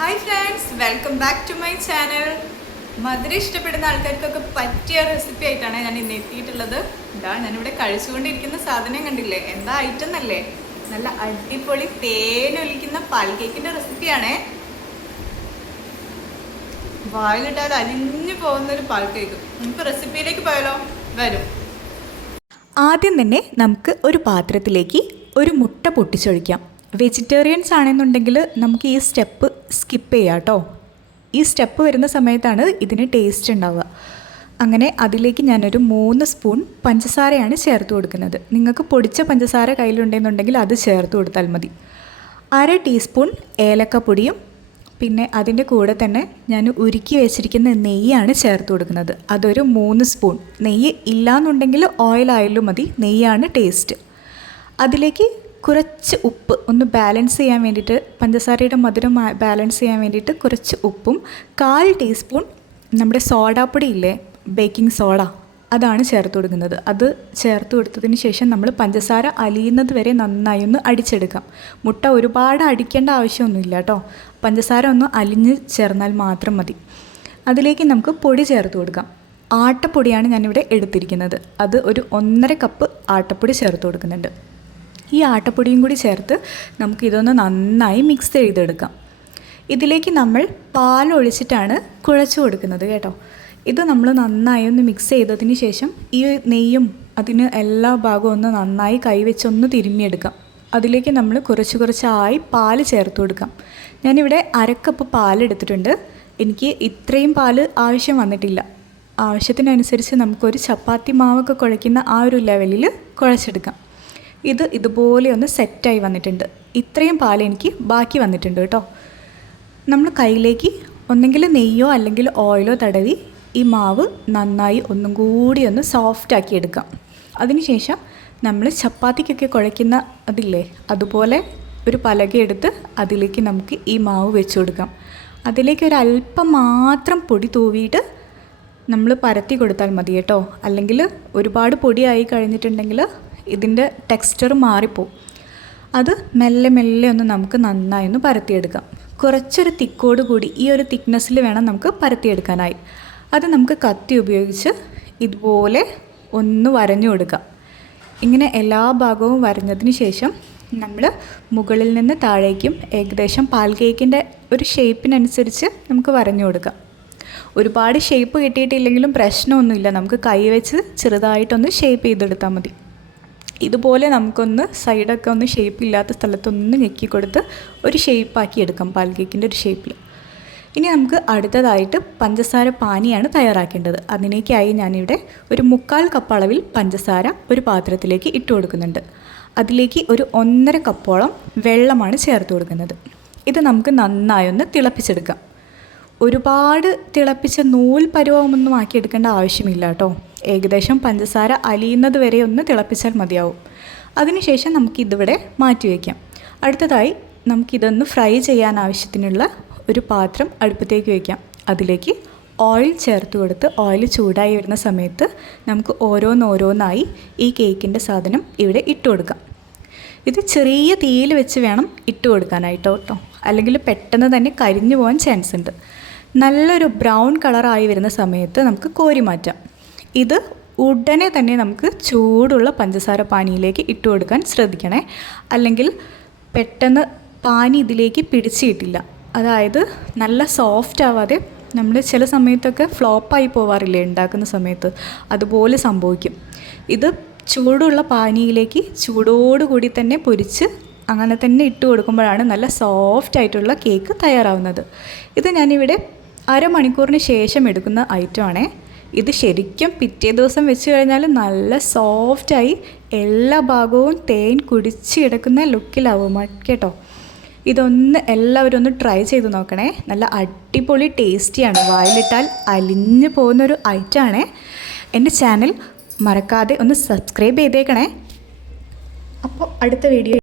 Hi friends, welcome back to my channel. മധുരം ഇഷ്ടപ്പെടുന്ന ആൾക്കാർക്കൊക്കെ പറ്റിയ റെസിപ്പി ആയിട്ടാണ് ഞാൻ ഇന്ന് എത്തിയിട്ടുള്ളത്. ഇതാ ഞാനിവിടെ കഴിച്ചുകൊണ്ടിരിക്കുന്ന സാധനം കണ്ടില്ലേ, എന്താ ഐറ്റം എന്നല്ലേ? നല്ല അടിപൊളി തേനൊലിക്കുന്ന പാൽ കേക്കിൻ്റെ റെസിപ്പിയാണേ. വായിലിട്ടാൽ അലിഞ്ഞു പോകുന്നൊരു പാൽ കേക്ക്. നമുക്ക് റെസിപ്പിയിലേക്ക് പോയാലോ? വരും. ആദ്യം തന്നെ നമുക്ക് ഒരു പാത്രത്തിലേക്ക് ഒരു മുട്ട പൊട്ടിച്ചൊഴിക്കാം. വെജിറ്റേറിയൻസ് ആണെന്നുണ്ടെങ്കിൽ നമുക്ക് ഈ സ്റ്റെപ്പ് സ്കിപ്പ് ചെയ്യാം കേട്ടോ. ഈ സ്റ്റെപ്പ് വരുന്ന സമയത്താണ് ഇതിന് ടേസ്റ്റ് ഉണ്ടാവുക. അങ്ങനെ അതിലേക്ക് ഞാനൊരു 3 സ്പൂൺ പഞ്ചസാരയാണ് ചേർത്ത് കൊടുക്കുന്നത്. നിങ്ങൾക്ക് പൊടിച്ച പഞ്ചസാര കയ്യിലുണ്ടെന്നുണ്ടെങ്കിൽ അത് ചേർത്ത് കൊടുത്താൽ മതി. 1/2 ടീസ്പൂൺ ഏലക്കപ്പൊടിയും പിന്നെ അതിൻ്റെ കൂടെ തന്നെ ഞാൻ ഉരുക്കി വെച്ചിരിക്കുന്ന നെയ്യാണ് ചേർത്ത് കൊടുക്കുന്നത്. അതൊരു 3 സ്പൂൺ. നെയ്യ് ഇല്ലയെന്നുണ്ടെങ്കിൽ ഓയിലായാലും മതി, നെയ്യാണ് ടേസ്റ്റ്. അതിലേക്ക് കുറച്ച് ഉപ്പ് ഒന്ന് ബാലൻസ് ചെയ്യാൻ വേണ്ടിയിട്ട്, പഞ്ചസാരയുടെ മധുരം ബാലൻസ് ചെയ്യാൻ വേണ്ടിയിട്ട് കുറച്ച് ഉപ്പും 1/4 ടീസ്പൂൺ നമ്മുടെ സോഡാപ്പൊടി ഇല്ലേ, ബേക്കിംഗ് സോഡ, അതാണ് ചേർത്ത് കൊടുക്കുന്നത്. അത് ചേർത്ത് കൊടുത്തതിന് ശേഷം നമ്മൾ പഞ്ചസാര അലിയുന്നത് വരെ നന്നായി ഒന്ന് അടിച്ചെടുക്കാം. മുട്ട ഒരുപാട് അടിക്കേണ്ട ആവശ്യമൊന്നുമില്ല കേട്ടോ. പഞ്ചസാര ഒന്ന് അലിഞ്ഞ് ചേർന്നാൽ മാത്രം മതി. അതിലേക്ക് നമുക്ക് പൊടി ചേർത്ത് കൊടുക്കാം. ആട്ടപ്പൊടിയാണ് ഞാനിവിടെ എടുത്തിരിക്കുന്നത്. അത് ഒരു 1.5 കപ്പ് ആട്ടപ്പൊടി ചേർത്ത് കൊടുക്കുന്നുണ്ട്. ഈ ആട്ടപ്പൊടിയും കൂടി ചേർത്ത് നമുക്കിതൊന്ന് നന്നായി മിക്സ് ചെയ്തെടുക്കാം. ഇതിലേക്ക് നമ്മൾ പാലൊഴിച്ചിട്ടാണ് കുഴച്ച് കൊടുക്കുന്നത് കേട്ടോ. ഇത് നമ്മൾ നന്നായി ഒന്ന് മിക്സ് ചെയ്തതിന് ശേഷം ഈ നെയ്യും അതിന് എല്ലാ ഭാഗവും ഒന്ന് നന്നായി കൈവച്ചൊന്ന് തിരുമ്മിയെടുക്കാം. അതിലേക്ക് നമ്മൾ കുറച്ചായി പാല് ചേർത്ത് കൊടുക്കാം. ഞാനിവിടെ 1/2 കപ്പ് പാലെടുത്തിട്ടുണ്ട്. എനിക്ക് ഇത്രയും പാല് ആവശ്യം വന്നിട്ടില്ല. ആവശ്യത്തിനനുസരിച്ച് നമുക്കൊരു ചപ്പാത്തി മാവൊക്കെ കുഴയ്ക്കുന്ന ആ ഒരു ലെവലിൽ കുഴച്ചെടുക്കാം. ഇതുപോലെ ഒന്ന് സെറ്റായി വന്നിട്ടുണ്ട്. ഇത്രയും പാൽ എനിക്ക് ബാക്കി വന്നിട്ടുണ്ട് കേട്ടോ. നമ്മൾ കയ്യിലേക്ക് ഒന്നെങ്കിൽ നെയ്യോ അല്ലെങ്കിൽ ഓയിലോ തടവി ഈ മാവ് നന്നായി ഒന്നും കൂടി ഒന്ന് സോഫ്റ്റാക്കി എടുക്കാം. അതിനുശേഷം നമ്മൾ ചപ്പാത്തിക്കൊക്കെ കുഴയ്ക്കുന്ന അതില്ലേ, അതുപോലെ ഒരു പലക എടുത്ത് അതിലേക്ക് നമുക്ക് ഈ മാവ് വെച്ച് കൊടുക്കാം. അതിലേക്ക് ഒരല്പം മാത്രം പൊടി തൂവിയിട്ട് നമ്മൾ പരത്തി കൊടുത്താൽ മതി കേട്ടോ. അല്ലെങ്കിൽ ഒരുപാട് പൊടിയായി കഴിഞ്ഞിട്ടുണ്ടെങ്കിൽ ഇതിൻ്റെ ടെക്സ്ചർ മാറിപ്പോവും. അത് മെല്ലെ ഒന്ന് നമുക്ക് നന്നായി ഒന്ന് പരത്തിയെടുക്കാം. കുറച്ചൊരു തിക്കോട് കൂടി ഈ ഒരു തിക്നെസ്സിൽ വേണം നമുക്ക് പരത്തിയെടുക്കാനായി. അത് നമുക്ക് കത്തി ഉപയോഗിച്ച് ഇതുപോലെ ഒന്ന് വരഞ്ഞു കൊടുക്കാം. ഇങ്ങനെ എല്ലാ ഭാഗവും വരഞ്ഞതിന് ശേഷം നമ്മൾ മുകളിൽ നിന്ന് താഴേക്കും ഏകദേശം പാൽ കേക്കിൻ്റെ ഒരു ഷേപ്പിനനുസരിച്ച് നമുക്ക് വരഞ്ഞു കൊടുക്കാം. ഒരുപാട് ഷേപ്പ് കിട്ടിയിട്ടില്ലെങ്കിലും പ്രശ്നമൊന്നുമില്ല. നമുക്ക് കൈ വെച്ച് ചെറുതായിട്ടൊന്ന് ഷേപ്പ് ചെയ്തെടുത്താൽ മതി. ഇതുപോലെ നമുക്കൊന്ന് സൈഡൊക്കെ ഒന്ന് ഷേപ്പില്ലാത്ത സ്ഥലത്തൊന്ന് ഞെക്കി കൊടുത്ത് ഒരു ഷേപ്പാക്കി എടുക്കാം, പാൽ കേക്കിൻ്റെ ഒരു ഷേപ്പിൽ. ഇനി നമുക്ക് അടുത്തതായിട്ട് പഞ്ചസാര പാനിയാണ് തയ്യാറാക്കേണ്ടത്. അതിലേക്കായി ഞാനിവിടെ ഒരു 3/4 കപ്പ് അളവിൽ പഞ്ചസാര ഒരു പാത്രത്തിലേക്ക് ഇട്ട് കൊടുക്കുന്നുണ്ട്. അതിലേക്ക് ഒരു 1.5 കപ്പോളം വെള്ളമാണ് ചേർത്ത് കൊടുക്കുന്നത്. ഇത് നമുക്ക് നന്നായി ഒന്ന് തിളപ്പിച്ചെടുക്കാം. ഒരുപാട് തിളപ്പിച്ച നൂൽ പരുവമൊന്നും ആക്കിയെടുക്കേണ്ട ആവശ്യമില്ല കേട്ടോ. ഏകദേശം പഞ്ചസാര അലിയുന്നത് വരെ ഒന്ന് തിളപ്പിച്ചാൽ മതിയാവും. അതിനുശേഷം നമുക്കിതിവിടെ മാറ്റി വയ്ക്കാം. അടുത്തതായി നമുക്കിതൊന്ന് ഫ്രൈ ചെയ്യാൻ ആവശ്യത്തിനുള്ള ഒരു പാത്രം അടുപ്പത്തേക്ക് വയ്ക്കാം. അതിലേക്ക് ഓയിൽ ചേർത്ത് കൊടുത്ത് ഓയിൽ ചൂടായി വരുന്ന സമയത്ത് നമുക്ക് ഓരോന്നായി ഈ കേക്കിൻ്റെ സാധനം ഇവിടെ ഇട്ട് കൊടുക്കാം. ഇത് ചെറിയ തീയിൽ വെച്ച് വേണം ഇട്ട് കൊടുക്കാനായിട്ടോ കേട്ടോ, അല്ലെങ്കിൽ പെട്ടെന്ന് തന്നെ കരിഞ്ഞു പോകാൻ ചാൻസ് ഉണ്ട്. നല്ലൊരു ബ്രൗൺ കളറായി വരുന്ന സമയത്ത് നമുക്ക് കോരി മാറ്റാം. ഇത് ഉടനെ തന്നെ നമുക്ക് ചൂടുള്ള പഞ്ചസാര പാനിയിലേക്ക് ഇട്ട് കൊടുക്കാൻ ശ്രദ്ധിക്കണേ. അല്ലെങ്കിൽ പെട്ടെന്ന് പാനി ഇതിലേക്ക് പിടിച്ച് കിട്ടില്ല. അതായത് നല്ല സോഫ്റ്റ് ആവാതെ നമ്മൾ ചില സമയത്തൊക്കെ ഫ്ലോപ്പായി പോവാറില്ലേ ഉണ്ടാക്കുന്ന സമയത്ത്, അതുപോലെ സംഭവിക്കും. ഇത് ചൂടുള്ള പാനിയിലേക്ക് ചൂടോടുകൂടി തന്നെ പൊരിച്ച് അങ്ങനെ തന്നെ ഇട്ട് കൊടുക്കുമ്പോഴാണ് നല്ല സോഫ്റ്റ് ആയിട്ടുള്ള കേക്ക് തയ്യാറാവുന്നത്. ഇത് ഞാനിവിടെ 1/2 മണിക്കൂറിന് ശേഷം എടുക്കുന്ന ഐറ്റമാണേ. ഇത് ശരിക്കും പിറ്റേ ദിവസം വെച്ച് കഴിഞ്ഞാൽ നല്ല സോഫ്റ്റായി എല്ലാ ഭാഗവും തേൻ കുടിച്ച് കിടക്കുന്ന ലുക്കിലാവും കേട്ടോ. ഇതൊന്ന് എല്ലാവരും ഒന്ന് ട്രൈ ചെയ്ത് നോക്കണേ. നല്ല അടിപൊളി ടേസ്റ്റിയാണ്. വായിലിട്ടാൽ അലിഞ്ഞു പോകുന്നൊരു ഐറ്റമാണേ. എൻ്റെ ചാനൽ മറക്കാതെ ഒന്ന് സബ്സ്ക്രൈബ് ചെയ്തേക്കണേ. അപ്പോൾ അടുത്ത വീഡിയോ